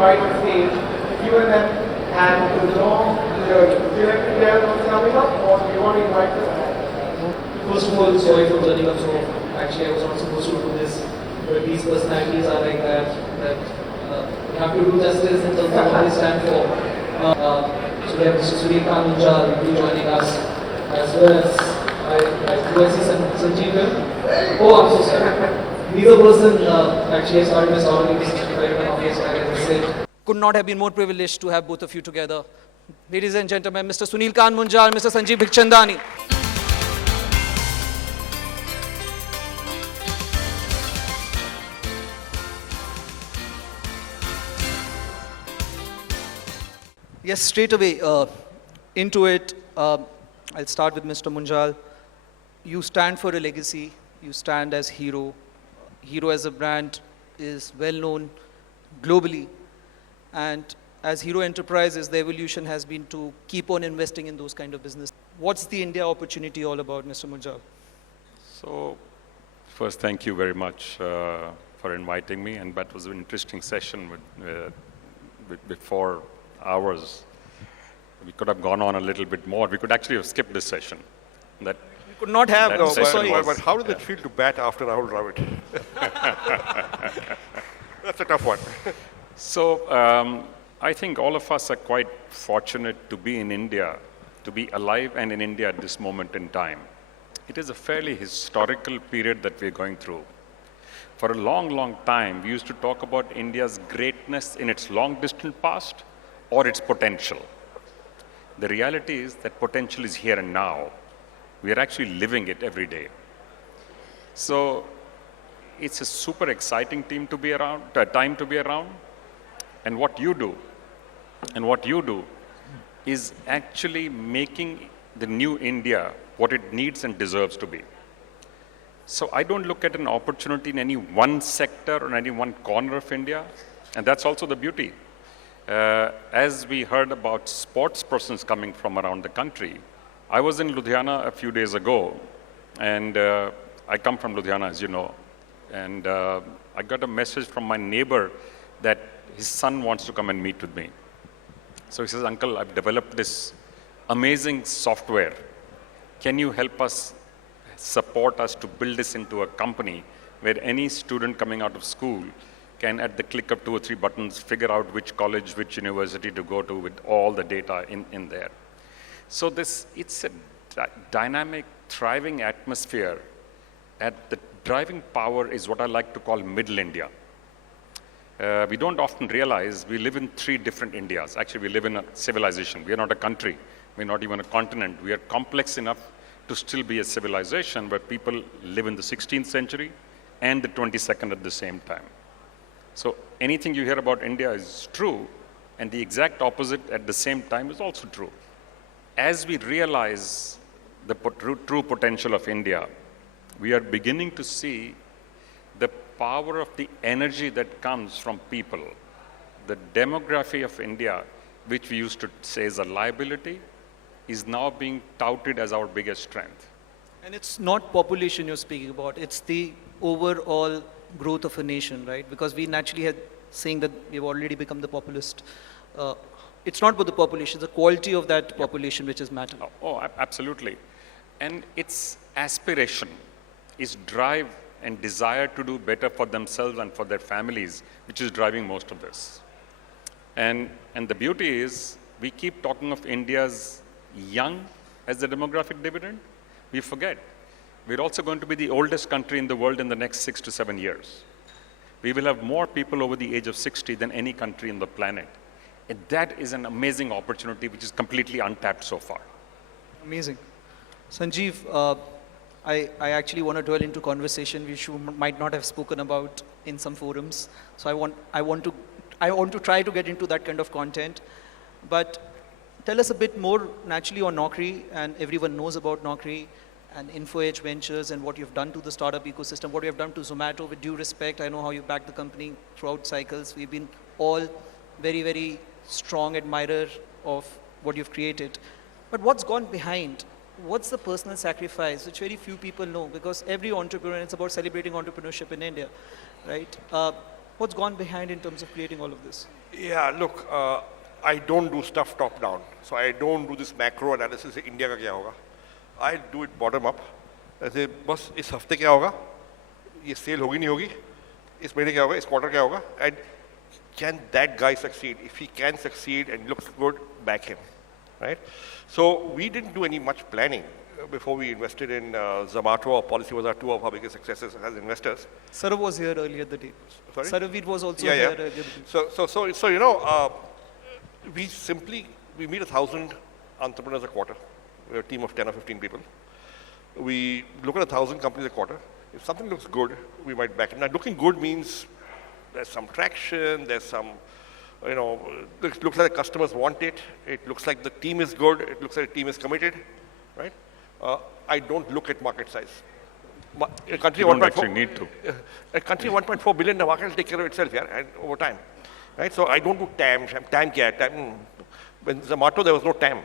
invite on stage, you and them, and the long journey. Would you like to share what's coming up, or do you want to invite them? First of all, sorry for turning up so. Actually, I was not supposed to do this, but these personalities are like that we have to do justice in terms of what they stand for. So we have Mr. Sunil K Munjal will be joining us, as well as do I see Sanjeev Bikhchandani? Oh, I'm so sorry. Neither person actually started my Saudi 65 years back, as I said. Could not have been more privileged to have both of you together. Ladies and gentlemen, Mr. Sunil K Munjal, Mr. Sanjeev Bikhchandani. Yes, straight away into it. I'll start with Mr. Munjal. You stand for a legacy. You stand as Hero. Hero as a brand is well known globally. And as Hero Enterprises, the evolution has been to keep on investing in those kind of business. What's the India opportunity all about, Mr. Munjal? So, first, thank you very much for inviting me. And that was an interesting session before hours. We could have gone on a little bit more. We could actually have skipped this session. We could not have. No, but how does it feel to bat after Rahul Dravid? That's a tough one. So I think all of us are quite fortunate to be in India, to be alive and in India at this moment in time. It is a fairly historical period that we're going through. For a long, long time, we used to talk about India's greatness in its long distant past or its potential. The reality is that potential is here and now. We are actually living it every day. So it's a super exciting time to be around. And what you do is actually making the new India what it needs and deserves to be. So I don't look at an opportunity in any one sector or any one corner of India, and that's also the beauty. As we heard about sports persons coming from around the country, I was in Ludhiana a few days ago, and I come from Ludhiana, as you know, and I got a message from my neighbor that his son wants to come and meet with me. So he says, "Uncle, I've developed this amazing software. Can you help us, support us to build this into a company where any student coming out of school can, at the click of 2 or 3 buttons, figure out which college, which university to go to with all the data in there." So it's a dynamic, thriving atmosphere. At the driving power is what I like to call Middle India. We don't often realize we live in 3 different Indias. Actually, we live in a civilization. We are not a country. We're not even a continent. We are complex enough to still be a civilization where people live in the 16th century and the 22nd at the same time. So anything you hear about India is true, and the exact opposite at the same time is also true. As we realize the true potential of India, we are beginning to see the power of the energy that comes from people. The demography of India, which we used to say is a liability, is now being touted as our biggest strength. And it's not population you're speaking about, it's the overall growth of a nation, right? Because we naturally had saying that we've already become the populist. It's not about the population, it's the quality of that population which is matter. Oh, absolutely. And its aspiration, its drive and desire to do better for themselves and for their families, which is driving most of this. And the beauty is, we keep talking of India's young as the demographic dividend. We forget, we're also going to be the oldest country in the world in the next 6 to 7 years. We will have more people over the age of 60 than any country on the planet. And that is an amazing opportunity which is completely untapped so far. Amazing. Sanjeev, I actually want to dwell into conversation which you might not have spoken about in some forums. So I want to try to get into that kind of content. But tell us a bit more naturally on Naukri, and everyone knows about Naukri and InfoEdge Ventures and what you've done to the startup ecosystem, what you have done to Zomato. With due respect, I know how you backed the company throughout cycles. We've been all very, very strong admirer of what you've created. But what's gone behind? What's the personal sacrifice, which very few people know, because every entrepreneur, it's about celebrating entrepreneurship in India, right? What's gone behind in terms of creating all of this? Yeah, look, I don't do stuff top down. So I don't do this macro analysis, India का क्या होगा. I do it bottom up. ऐसे बस इस हफ्ते क्या होगा, ये sale होगी नहीं होगी, इस महीने क्या होगा, इस quarter क्या होगा, and can that guy succeed? If he can succeed and looks good, back him, right? So we didn't do any much planning before we invested in Zomato or Policybazaar, two of our biggest successes as investors. Sarav was here earlier the day. Sorry? Saravir was also Yeah, here yeah. earlier the day. So you know, we meet 1,000 entrepreneurs a quarter. We're a team of 10 or 15 people. We look at 1,000 companies a quarter. If something looks good, we might back it. Now, looking good means there's some traction, there's some, you know, it looks like the customers want it. It looks like the team is good. It looks like the team is committed, right? I don't look at market size. A country You don't actually need to. A country 1.4 billion, the market will take care of itself, yeah, and over time, right? So I don't do TAM. TAM kya hai? TAM. When Zomato, there was no TAM.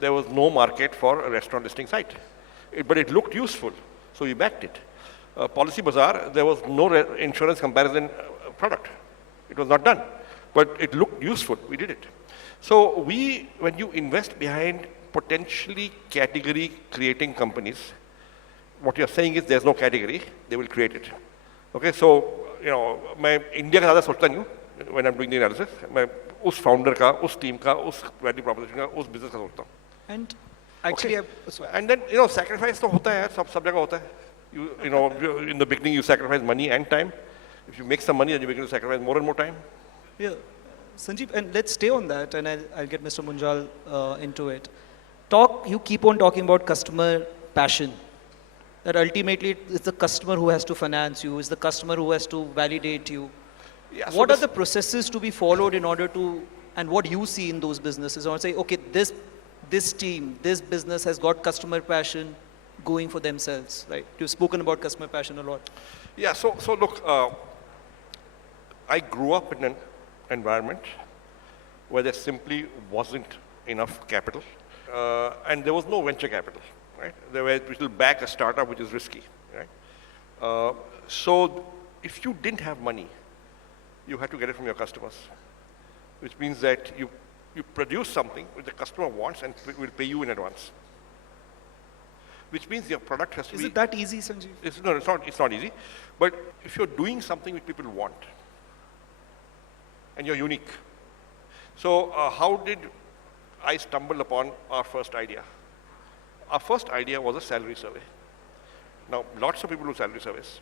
There was no market for a restaurant listing site. But it looked useful, so we backed it. Policybazaar, there was no insurance comparison product. It was not done, but it looked useful. We did it. So when you invest behind potentially category creating companies, what you're saying is there's no category, they will create it. Okay, so, you know, मैं India का ज़्यादा सोचता नहीं हूँ when I'm doing the analysis. मैं उस founder का, उस team का, उस value proposition का, उस business का सोचता हूँ. And actually, Okay. And then, you know, sacrifice तो होता है यार, सब जगह होता है. You know, in the beginning you sacrifice money and time. If you make some money, then you begin to sacrifice more and more time. yeah, Sanjeev, and let's stay on that, and I'll get Mr. Munjal into it. You keep on talking about customer passion. That ultimately it's the customer who has to finance you, it's the customer who has to validate you. Yeah, so What are the processes to be followed in order to, and what you see in those businesses? I want to say, okay, this team, this business has got customer passion going for themselves, right? You've spoken about customer passion a lot. Yeah, so look, I grew up in an environment where there simply wasn't enough capital, and there was no venture capital, right? Which will back a startup which is risky, right? So if you didn't have money, you had to get it from your customers, which means that you produce something which the customer wants and will pay you in advance. Which means your product has to be... Is it that easy, Sanjeev? No, it's not easy. But if you're doing something which people want, and you're unique. So how did I stumble upon our first idea? Our first idea was a salary survey. Now, lots of people do salary surveys.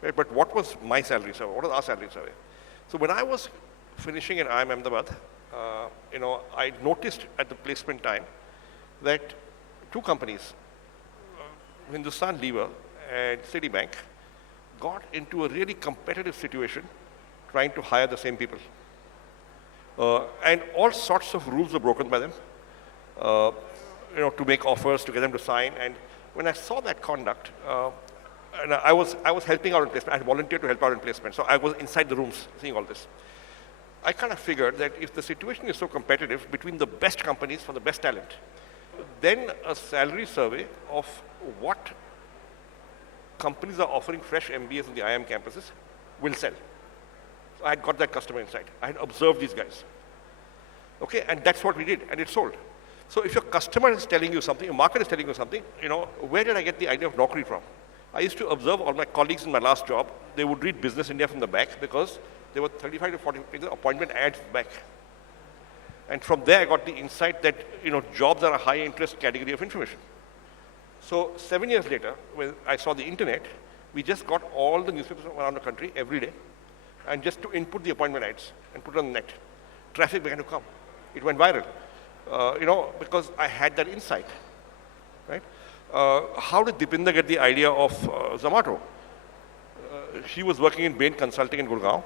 Right? But what was my salary survey? What was our salary survey? So when I was finishing at IIM Ahmedabad, you know, I noticed at the placement time that two companies, Hindustan Lever and Citibank, got into a really competitive situation trying to hire the same people. And all sorts of rules were broken by them, you know, to make offers, to get them to sign. And when I saw that conduct, and I was helping out in placement. I had volunteered to help out in placement. So I was inside the rooms seeing all this. I kind of figured that if the situation is so competitive between the best companies for the best talent, then a salary survey of what companies are offering fresh MBAs in the IIM campuses will sell. So I had got that customer insight. I had observed these guys. Okay, and that's what we did, and it sold. So if your customer is telling you something, your market is telling you something, you know, where did I get the idea of Naukri from? I used to observe all my colleagues in my last job. They would read Business India from the back because there were 35 to 40 pages of appointment ads back. And from there, I got the insight that, you know, jobs are a high interest category of information. So 7 years later, when I saw the internet, we just got all the newspapers around the country every day, and just to input the appointment ads and put it on the net. Traffic began to come. It went viral, you know, because I had that insight, right? How did Deepinder get the idea of Zomato? She was working in Bain Consulting in Gurgaon,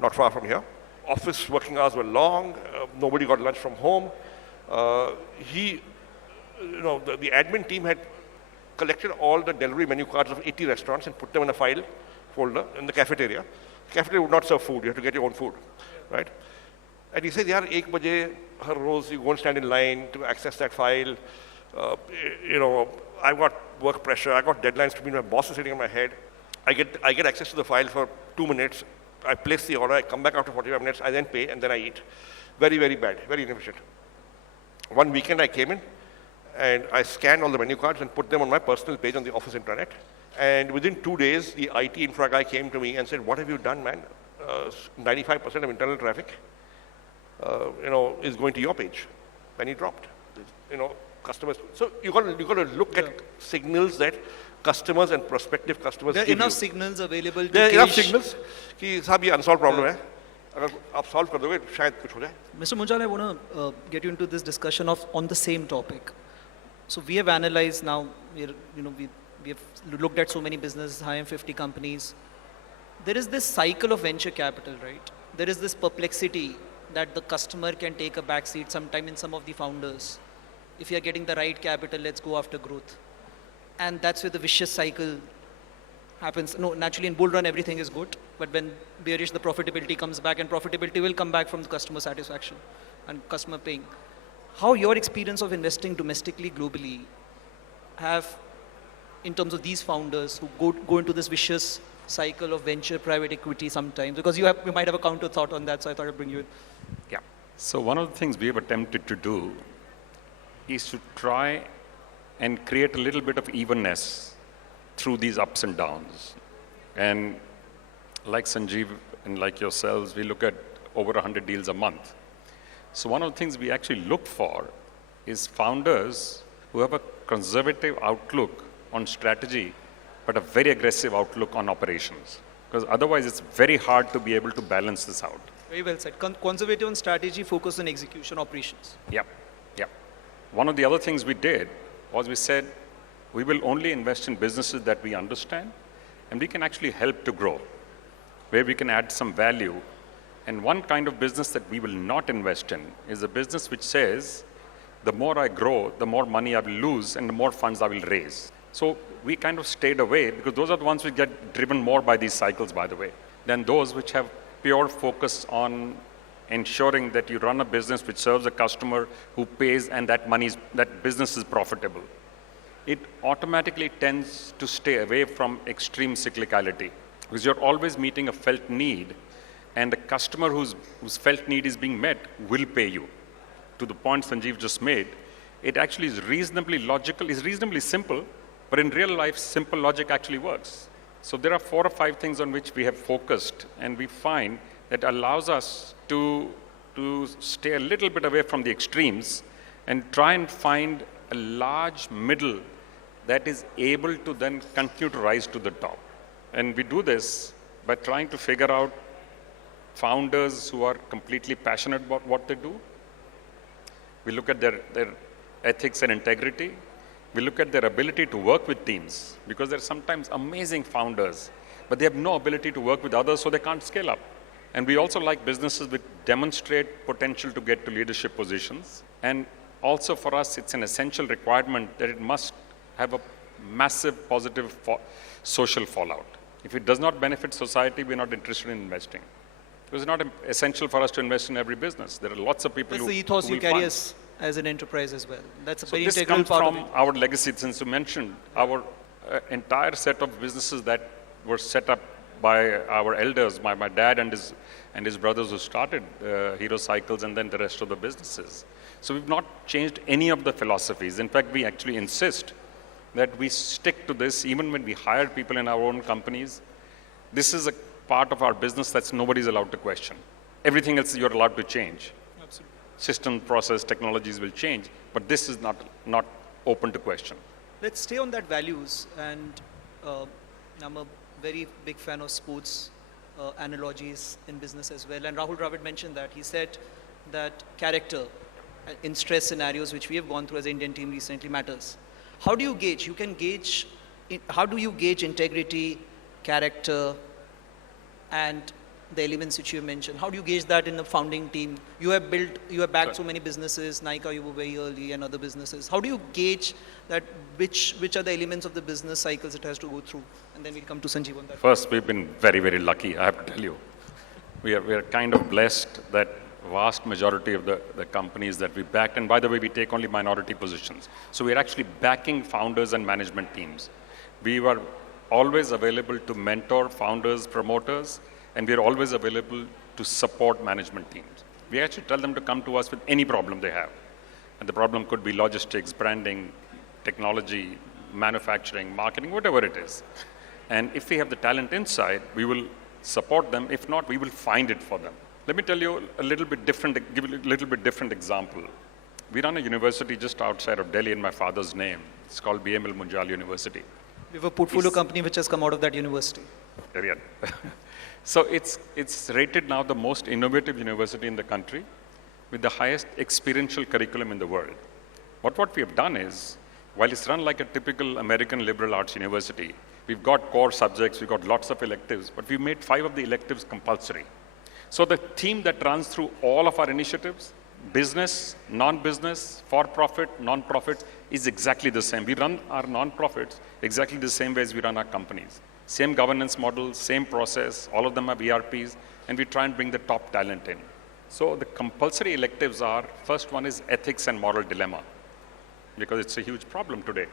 not far from here. Office working hours were long. Nobody got lunch from home. You know, the admin team had collected all the delivery menu cards of 80 restaurants and put them in a file folder in the cafeteria. The cafeteria would not serve food. You have to get your own food, right? And he said, "Yaar, 1 baje her rose, you go and stand in line to access that file. You know, I've got work pressure. I got deadlines to meet. My boss is sitting on my head. I get access to the file for 2 minutes. I place the order, I come back after 45 minutes, I then pay, and then I eat. Very, very bad, very inefficient. One weekend I came in, and I scanned all the menu cards and put them on my personal page on the office intranet. And within 2 days, the IT infra guy came to me and said, "What have you done, man? 95% of internal traffic, is going to your page." Penny dropped. Customers. So you got to look at signals that customers and prospective customers There are give enough you. signals available to There are enough gauge- signals कि साहब ये unsolved problem है. अगर आप solve कर दोगे, शायद कुछ हो जाए. Mr. Munjal, I want to get you into this discussion on the same topic. So we have analyzed now, we have looked at so many businesses, 150 companies. There is this cycle of venture capital, right? There is this perplexity that the customer can take a backseat sometime in some of the founders. If you are getting the right capital, let's go after growth. And that's where the vicious cycle happens. No, naturally in bull run, everything is good. But when bearish, the profitability comes back, and profitability will come back from the customer satisfaction and customer paying. How your experience of investing domestically, globally, have, in terms of these founders who go into this vicious cycle of venture private equity sometimes? Because you might have a counter thought on that, so I thought I'd bring you in. Yeah. So one of the things we have attempted to do is to try and create a little bit of evenness through these ups and downs. And like Sanjeev and like yourselves, we look at over 100 deals a month. So one of the things we actually look for is founders who have a conservative outlook on strategy, but a very aggressive outlook on operations. Because otherwise it's very hard to be able to balance this out. Very well said. Conservative on strategy, focus on execution, operations. Yeah, yeah. One of the other things we did was we said, we will only invest in businesses that we understand and we can actually help to grow, where we can add some value. And one kind of business that we will not invest in is a business which says, the more I grow, the more money I will lose and the more funds I will raise. So we kind of stayed away because those are the ones which get driven more by these cycles, by the way, than those which have pure focus on ensuring that you run a business which serves a customer who pays and that business is profitable. It automatically tends to stay away from extreme cyclicality because you're always meeting a felt need, and the customer whose felt need is being met will pay you. To the point Sanjeev just made, it actually is reasonably logical, is reasonably simple, but in real life, simple logic actually works. So there are 4 or 5 things on which we have focused, and we find that allows us to stay a little bit away from the extremes and try and find a large middle that is able to then continue to rise to the top. And we do this by trying to figure out founders who are completely passionate about what they do. We look at their ethics and integrity. We look at their ability to work with teams, because they're sometimes amazing founders, but they have no ability to work with others, so they can't scale up. And we also like businesses which demonstrate potential to get to leadership positions. And also for us, it's an essential requirement that it must have a massive positive social fallout. If it does not benefit society, we're not interested in investing. It's not essential for us to invest in every business. There are lots of people That's who the ethos who you will carry fund. as an enterprise as well. That's a So very this integral comes part from of it. our legacy. Since you mentioned our entire set of businesses that were set up by our elders, my dad and his brothers who started Hero Cycles and then the rest of the businesses. So we've not changed any of the philosophies. In fact, we actually insist that we stick to this even when we hire people in our own companies. This is a part of our business that's nobody's allowed to question. Everything else you're allowed to change. Absolutely. System, process, technologies will change, but this is not open to question. Let's stay on that values, and I'm a very big fan of sports analogies in business as well. And Rahul Dravid mentioned that. He said that character in stress scenarios, which we have gone through as an Indian team recently, matters. How do you gauge? How do you gauge integrity, character, and the elements which you have mentioned? How do you gauge that in the founding team? You have backed so many businesses, Nykaa you were very early, and other businesses. How do you gauge that which are the elements of the business cycles it has to go through? And then we'll come to Sanjeev on that. First, we've been very, very lucky, I have to tell you. We are kind of blessed that vast majority of the companies that we backed, and by the way, we take only minority positions. So we're actually backing founders and management teams. We were always available to mentor founders, promoters, And we're always available to support management teams. We actually tell them to come to us with any problem they have. And the problem could be logistics, branding, technology, manufacturing, marketing, whatever it is. And if we have the talent inside, we will support them. If not, we will find it for them. Let me tell you a little bit different, give you a little bit different example. We run a university just outside of Delhi in my father's name. It's called BML Munjal University. We have a portfolio company which has come out of that university. Very good. So it's rated now the most innovative university in the country with the highest experiential curriculum in the world. What we have done is, while it's run like a typical American liberal arts university, we've got core subjects, we've got lots of electives, but we've made 5 of the electives compulsory. So the theme that runs through all of our initiatives, business, non-business, for-profit, non-profit, is exactly the same. We run our non-profits exactly the same way as we run our companies. Same governance model, same process, all of them have ERPs, and we try and bring the top talent in. So the compulsory electives are, first one is ethics and moral dilemma, because it's a huge problem today.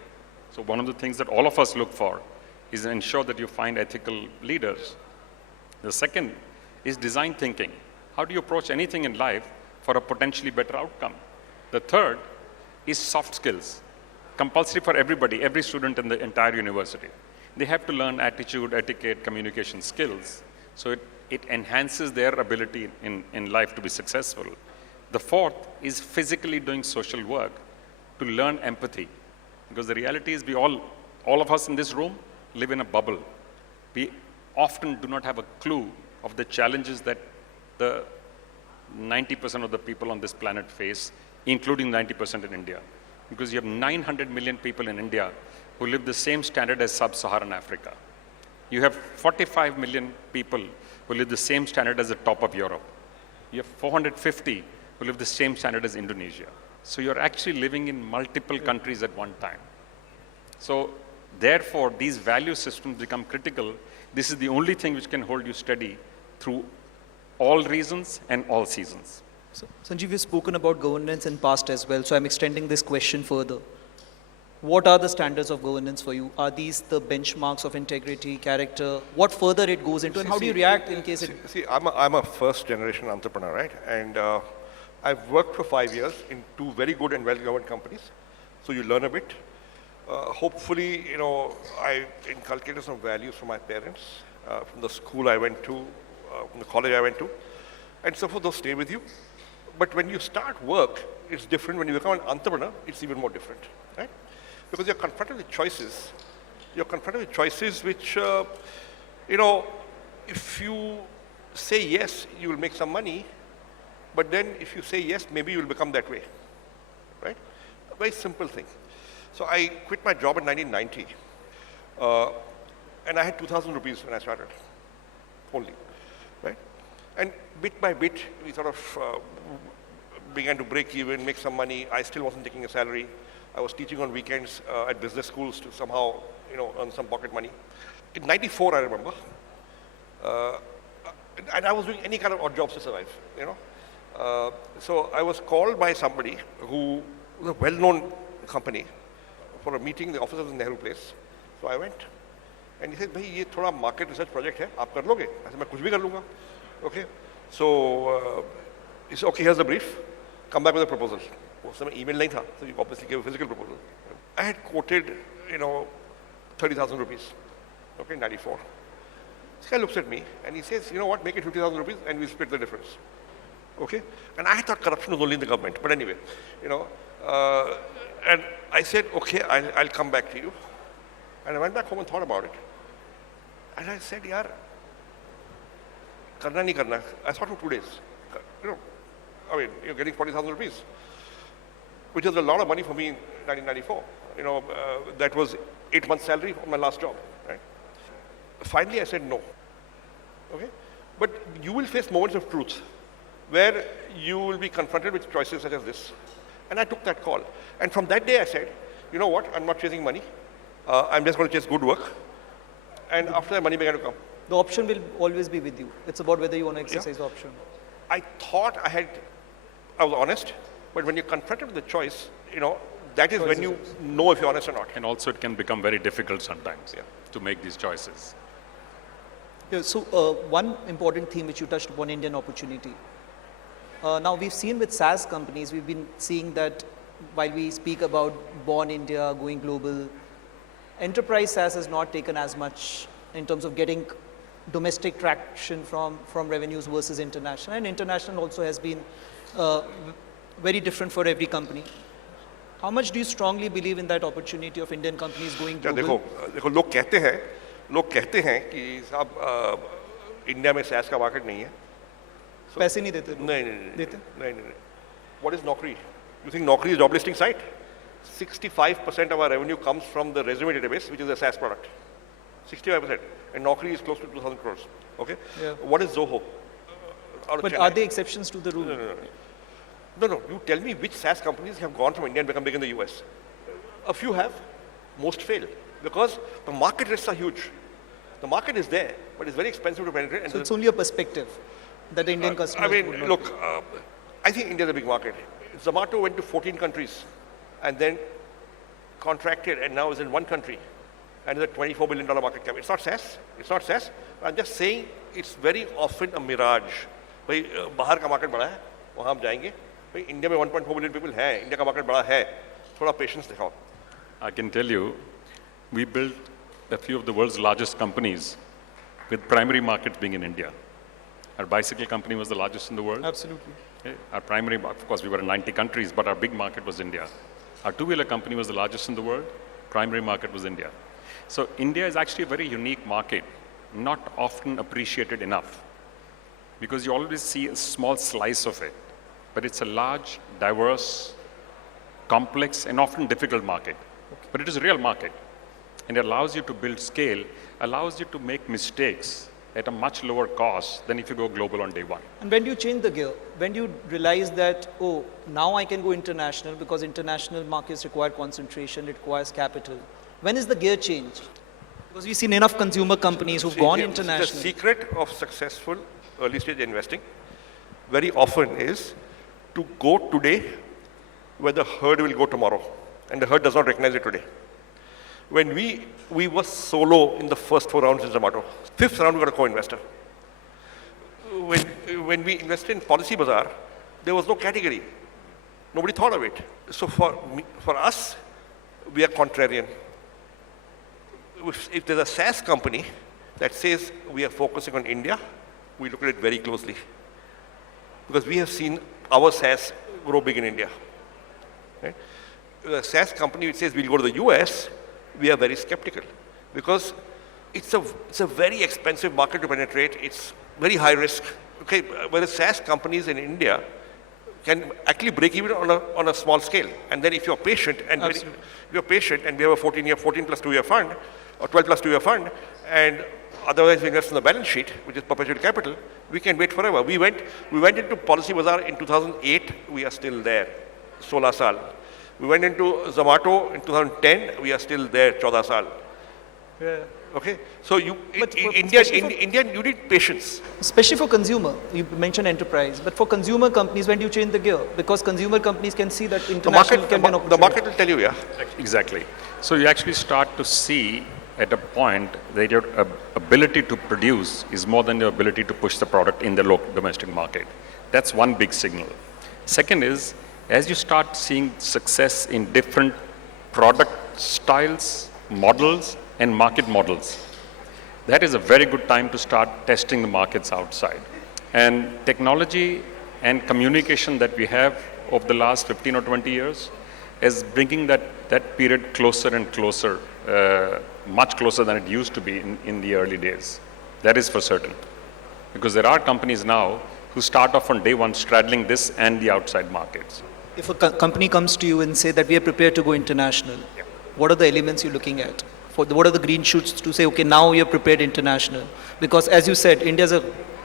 So one of the things that all of us look for is ensure that you find ethical leaders. The second is design thinking. How do you approach anything in life for a potentially better outcome? The third is soft skills, compulsory for everybody, every student in the entire university. They have to learn attitude, etiquette, communication skills, so it enhances their ability in life to be successful. The fourth is physically doing social work to learn empathy, because the reality is all of us in this room live in a bubble. We often do not have a clue of the challenges that the 90% of the people on this planet face, including 90% in India. Because you have 900 million people in India who live the same standard as sub-Saharan Africa. You have 45 million people who live the same standard as the top of Europe. You have 450 who live the same standard as Indonesia. So you're actually living in multiple countries at one time. So therefore, these value systems become critical. This is the only thing which can hold you steady through all reasons and all seasons. So, Sanjeev, you've spoken about governance in past as well, so I'm extending this question further. What are the standards of governance for you? Are these the benchmarks of integrity, character? What further it goes into, and how do you react in case it... See, I'm a first-generation entrepreneur, right? And I've worked for 5 years in 2 very good and well-governed companies, so you learn a bit. Hopefully, I inculcated some values from my parents, from the school I went to, from the college I went to, and so forth, those stay with you. But when you start work, it's different. When you become an entrepreneur, it's even more different, right? Because you're confronted with choices. You're confronted with choices which, if you say yes, you will make some money, but then if you say yes, maybe you'll become that way, right? A very simple thing. So I quit my job in 1990, and I had 2,000 rupees when I started, only, right? And bit by bit, we sort of began to break even, make some money. I still wasn't taking a salary. I was teaching on weekends at business schools to somehow, earn some pocket money. In 94, I remember, and I was doing any kind of odd jobs to survive, So I was called by somebody who was a well-known company for a meeting in the office of the Nehru Place. So I went, and he said, "Bhai, ये थोड़ा market research project है, आप कर लोगे?" I said, "मैं कुछ भी कर लूँगा." Okay, so he said, "Okay, here's the brief. Come back with a proposal." उस समय email नहीं था, so you obviously gave a physical proposal. I had quoted, 30,000 rupees, okay, 94. This guy looks at me and he says, "You know what, make it 50,000 rupees and we'll split the difference." Okay, and I thought corruption was only in the government, but anyway, and I said, "Okay, I'll come back to you." And I went back home and thought about it. And I said, "Yaar, karna nahi karna." I thought for 2 days. You're getting 40,000 rupees, which is a lot of money for me in 1994. That was 8 months' salary on my last job, right? Finally, I said no. Okay, but you will face moments of truth where you will be confronted with choices such as this. And I took that call. And from that day, I said, "You know what? I'm not chasing money. I'm just going to chase good work." And after that, money began to come. The option will always be with you. It's about whether you want to exercise the option. I thought I was honest, but when you're confronted with the choice, that is when you know if you're honest or not. And also it can become very difficult sometimes to make these choices. Yeah, so one important theme which you touched upon, Indian opportunity. Now we've seen with SaaS companies, we've been seeing that while we speak about born India, going global, enterprise SaaS has not taken as much in terms of getting domestic traction from revenues versus international. And international also has been very different for every company. How much do you strongly believe in that opportunity of Indian companies going क्या global? देखो लोग कहते हैं कि साहब India में cess का market नहीं है. पैसे नहीं देते? नहीं देते? नहीं. What is Naukri? You think Naukri is a job listing site? 65% of our revenue comes from the resume database, which is a SaaS product. 65%. And Naukri is close to 2,000 crores. Okay? Yeah. What is Zoho? But are they exceptions to the rule? No. You tell me which SaaS companies have gone from India and become big in the US. A few have. Most fail. Because the market risks are huge. The market is there, but it's very expensive to penetrate. And So it's only a perspective that the Indian customers I mean, would not look, I think India is a big market. Zomato went to 14 countries and then contracted and now is in one country and is a $24 billion market cap. It's not SaaS. It's not SaaS. I'm just saying it's very often a mirage. भाई बाहर का market बड़ा है, वहाँ हम जाएंगे. भाई India में 1.4 billion people हैं, इंडिया का मार्केट बड़ा है. थोड़ा patience दिखाओ. I can tell you, we built a few of the world's largest companies with primary markets being in India. Our bicycle company was the largest in the world. Absolutely. Okay. Our primary, of course, we were in 90 countries, but our big market was India. Our two-wheeler company was the largest in the world. Primary market was India. So India is actually a very unique market, not often appreciated enough, because you always see a small slice of it, but it's a large, diverse, complex, and often difficult market. But it is a real market, and it allows you to build scale, allows you to make mistakes at a much lower cost than if you go global on day one. And when do you change the gear? When do you realize that, oh, now I can go international because international markets require concentration, it requires capital. When is the gear changed? Because we've seen enough consumer companies who've gone international. The secret of successful early stage investing very often is to go today where the herd will go tomorrow, and the herd does not recognize it today. When we were solo in the first 4 rounds in Zomato. 5th round, we got a co-investor. When we invested in Policy Bazaar, there was no category. Nobody thought of it. So for us, we are contrarian. If there's a SaaS company that says we are focusing on India, we look at it very closely. Because we have seen our SaaS grow big in India. Right? A SaaS company which says we'll go to the US, we are very skeptical, because it's a very expensive market to penetrate. It's very high risk. Okay, whereas SaaS companies in India can actually break even on a small scale. And then if you're patient and we have a 14 plus 2 year fund or 12 plus 2 year fund, and otherwise we invest in the balance sheet, which is perpetual capital, we can wait forever. We went into Policy Bazaar in 2008. We are still there. 16 saal. We went into Zomato in 2010, we are still there, 14 saal. Yeah. Okay? So India, you need patience. Especially for consumer, you mentioned enterprise, but for consumer companies, when do you change the gear? Because consumer companies can see that international can be an opportunity. The market will tell you, yeah. Exactly. So you actually start to see at a point that your ability to produce is more than your ability to push the product in the local domestic market. That's one big signal. Second is, as you start seeing success in different product styles, models, and market models, that is a very good time to start testing the markets outside. And technology and communication that we have over the last 15 or 20 years is bringing that period closer and closer, much closer than it used to be in the early days. That is for certain. Because there are companies now who start off on day one straddling this and the outside markets. If a company comes to you and say that we are prepared to go international, what are the elements you're looking at? What are the green shoots to say, okay, now we are prepared international? Because as you said,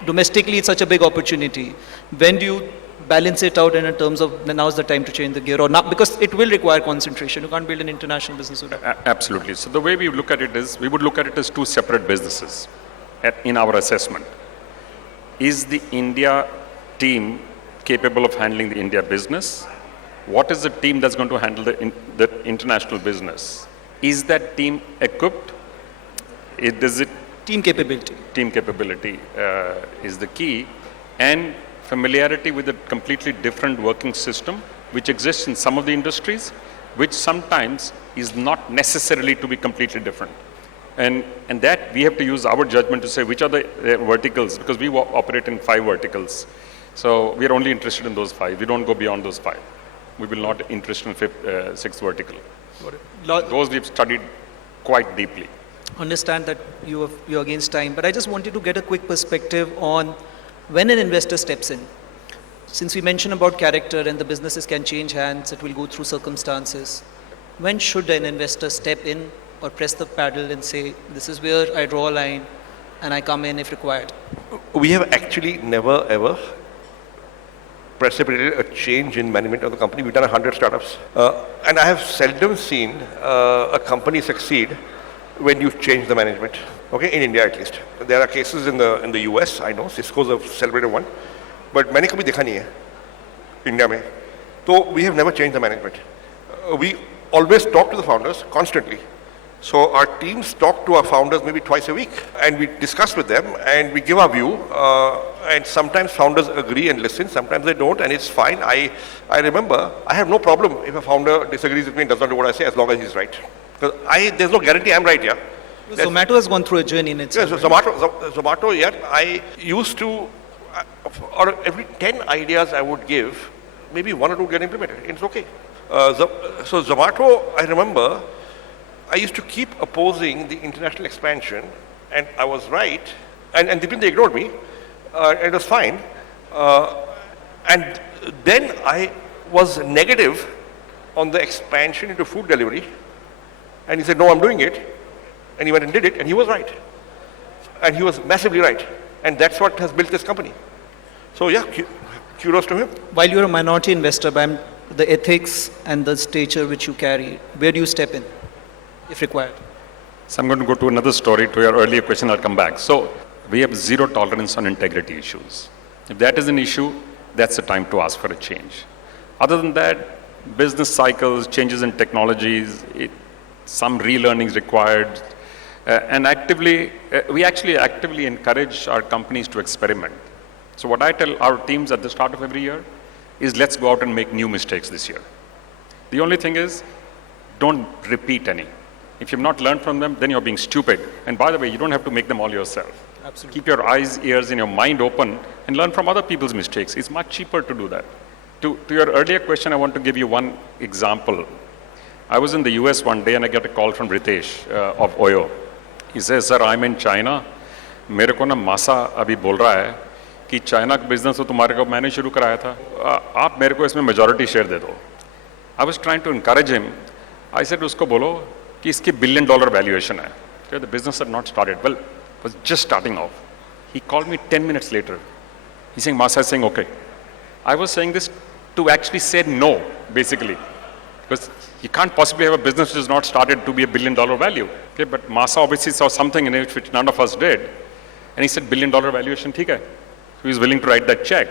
domestically it's such a big opportunity. When do you balance it out in terms of now's the time to change the gear or not? Because it will require concentration. You can't build an international business with that. Absolutely. So the way we look at it is, we would look at it as two separate businesses in our assessment. Is the India team capable of handling the India business? What is the team that's going to handle the international business? Is that team equipped? Does it Team capability. Team capability is the key, and familiarity with a completely different working system which exists in some of the industries, which sometimes is not necessarily to be completely different. And that we have to use our judgment to say which are the verticals, because we operate in 5 verticals. So we are only interested in those 5. We don't go beyond those 5. We will not interested in 6th vertical. Those we've studied quite deeply. Understand that you're against time, but I just wanted to get a quick perspective on when an investor steps in. Since we mentioned about character and the businesses can change hands, it will go through circumstances. When should an investor step in or press the paddle and say, this is where I draw a line and I come in if required? We have actually never ever precipitated a change in management of the company. We've done 100 startups. And I have seldom seen a company succeed when you change the management, okay, in India at least. There are cases in the US, I know, Cisco's a celebrated one, but मैंने कभी देखा नहीं है India में. So we have never changed the management. We always talk to the founders constantly. So our teams talk to our founders maybe twice a week, and we discuss with them and we give our view. And sometimes founders agree and listen, sometimes they don't, and it's fine. I remember, I have no problem if a founder disagrees with me and does not do what I say, as long as he's right. Because there's no guarantee I'm right, yeah. Zomato has gone through a journey in itself. Yes, Zomato, yeah, I used to, or every 10 ideas I would give, maybe 1 or 2 get implemented. It's okay. So Zomato, I remember, I used to keep opposing the international expansion, and I was right, and they ignored me, and it was fine. And then I was negative on the expansion into food delivery, and he said, no, I'm doing it. And he went and did it, and he was right. And he was massively right. And that's what has built this company. So yeah, kudos to him. While you're a minority investor, by the ethics and the stature which you carry, where do you step in, if required? So I'm going to go to another story. To your earlier question, I'll come back. So we have zero tolerance on integrity issues. If that is an issue, that's the time to ask for a change. Other than that, business cycles, changes in technologies, some relearnings required, and we actually actively encourage our companies to experiment. So what I tell our teams at the start of every year is, let's go out and make new mistakes this year. The only thing is, don't repeat any. If you've not learned from them, then you're being stupid. And by the way, you don't have to make them all yourself. Absolutely. Keep your eyes, ears, and your mind open and learn from other people's mistakes. It's much cheaper to do that. To your earlier question, I want to give you one example. I was in the US one day and I got a call from Ritesh of Oyo. He says, sir, I'm in China. मेरे को ना मासा अभी बोल रहा है कि China का बिजनेस तो तुम्हारे को मैंने शुरू कराया था, आप मेरे को इसमें मेजॉरिटी शेयर दे दो. I was trying to encourage him. I said, उसको बोलो कि इसकी $1 billion valuation है. Okay, the business had not started. Well, it was just starting off. He called me 10 minutes later. He's saying, Masa is saying, okay. I was saying this to actually say no, basically. Because you can't possibly have a business which is not started to be $1 billion value. Okay, but Masa obviously saw something in it which none of us did. And he said, $1 billion valuation, theek hai. So he was willing to write that check.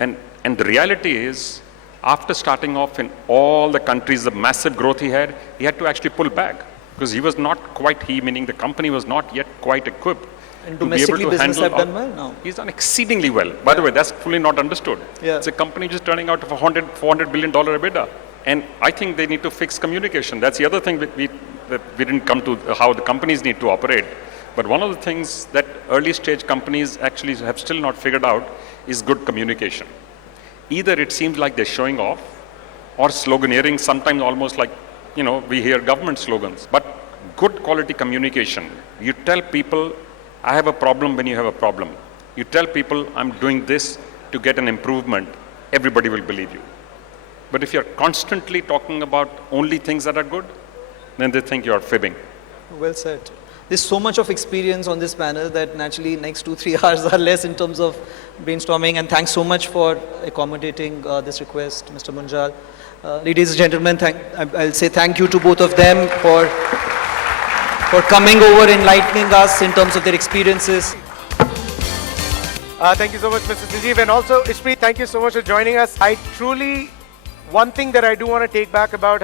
And the reality is, after starting off in all the countries, the massive growth he had to actually pull back. Because he was not quite, meaning the company was not yet quite equipped. And domestically business have done well now. He's done exceedingly well. By the way, that's fully not understood. Yeah. It's a company just turning out of $400 billion EBITDA. And I think they need to fix communication. That's the other thing that we didn't come to, how the companies need to operate. But one of the things that early stage companies actually have still not figured out is good communication. Either it seems like they're showing off or sloganeering, sometimes almost like, we hear government slogans. But good quality communication. You tell people, I have a problem when you have a problem. You tell people, I'm doing this to get an improvement. Everybody will believe you. But if you're constantly talking about only things that are good, then they think you're fibbing. Well said. There's so much of experience on this panel that naturally next 2-3 hours are less in terms of brainstorming. And thanks so much for accommodating this request, Mr. Munjal. Ladies and gentlemen, I'll say thank you to both of them for coming over, enlightening us in terms of their experiences. Thank you so much, Mr. Sanjeev. And also, Ishpreet, thank you so much for joining us. One thing that I do want to take back about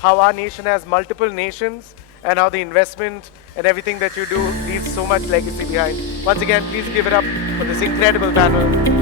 how our nation has multiple nations and how the investment and everything that you do leaves so much legacy behind. Once again, please give it up for this incredible panel.